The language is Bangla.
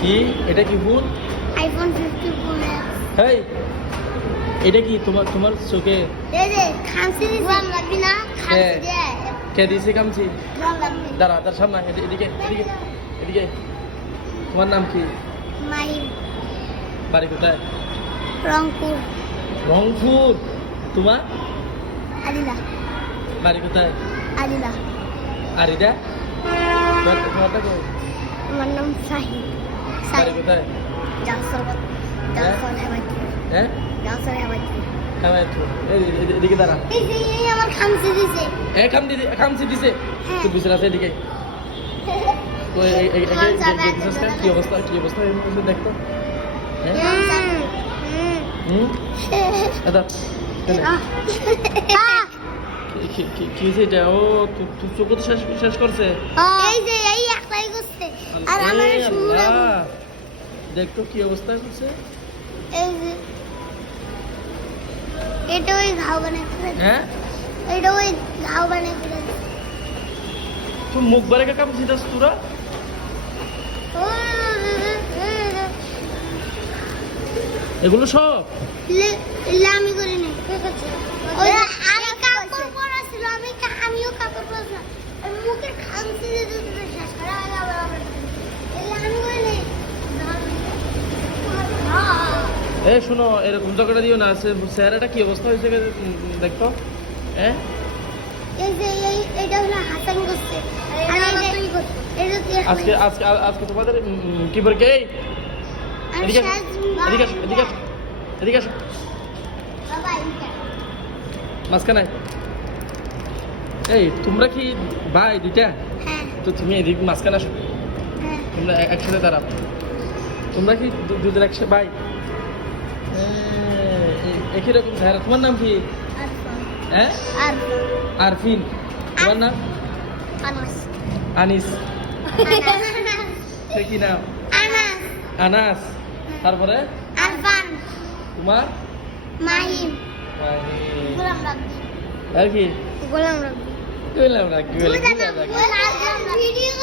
কি এটা কি ফোন? IPhone 50 Pro Max। হেই এটা কি তোমার চোখে এই যে খামসি দিলাম লাগবি না খামসি দে। কে দিয়েছে কামছি? দাম লাগবে। দাঁড়া তার সামনে এদিকে এদিকে এদিকে। তোমার নাম কি? মাহিম। বাড়ি কোথায়? রংপুর। রংপুর। তোমার আলিলা। বাড়ি কোথায়? আলিলা। আর এটা তোমারটা কই? আমার নাম শাহিদ। বাড়ি কোথায়? জামসর হেমায়তপুর। হ্যাঁ জামসর হেমায়তপুর। হ্যাঁ এদিকে দাঁড়া। এই যে এই আমার খামসি দিছে। খামছি দিছে হ্যাঁ। তুই বুঝে আছে এদিকে তো কি অবস্থা এই মুহূর্তে দেখতো হ্যাঁ আদা কি হয়েছে এটা? ও তুই চোখ তো শেষ করছে। এই যে এই একলাই করছে আর আমার এই সুরা আল্লাহ, দেখতো কি অবস্থা করছে। এই যে এটা ওই ঘাও বানাই করে হ্যাঁ এটা ওই ঘাও বানাই করে তুই মুখ বারে কাম সিধাস তোরা এগুলো সব আমি করে নেই ওই আমি কাপড় পরা ছিল আমিও কাপড় পরছিলাম আর মুখের খামসি দিতে দিতে শেষ করে আমি করে নেই এ শোনো এরকম ঝগড়া দিও না। চেহারাটা কি অবস্থা হয়েছে দেখতো হ্যাঁ এই যে এটা হলো হাসান করছে আর এটা করছে এটা আজকে আজকে আজকে তোমাদের কি বলকে এই এদিকে আসো, এদিকে আসো, এদিকে আসো, এদিকে আসো বাবা মাঝখানে। এই তোমরা কি ভাই দুইটা? হ্যাঁ তো তুমি এদিক মাঝখানে আসো, হ্যাঁ তোমরা একসাথে দাঁড়াও। তোমরা কি দুজন একসাথে ভাই? একই রকম চেহারা। তোমার নাম কি? হ্যাঁ আর আরফিন। তোমার নাম? আনাস আনিস। সে কি নাম? আনাস আনাস। তারপরে আরফান তোমার? মাহিম মাহিম। গোলাম রাব্বি আর কি গোলাম রাব্বি কি বললাম না কি বললাম ভিডিও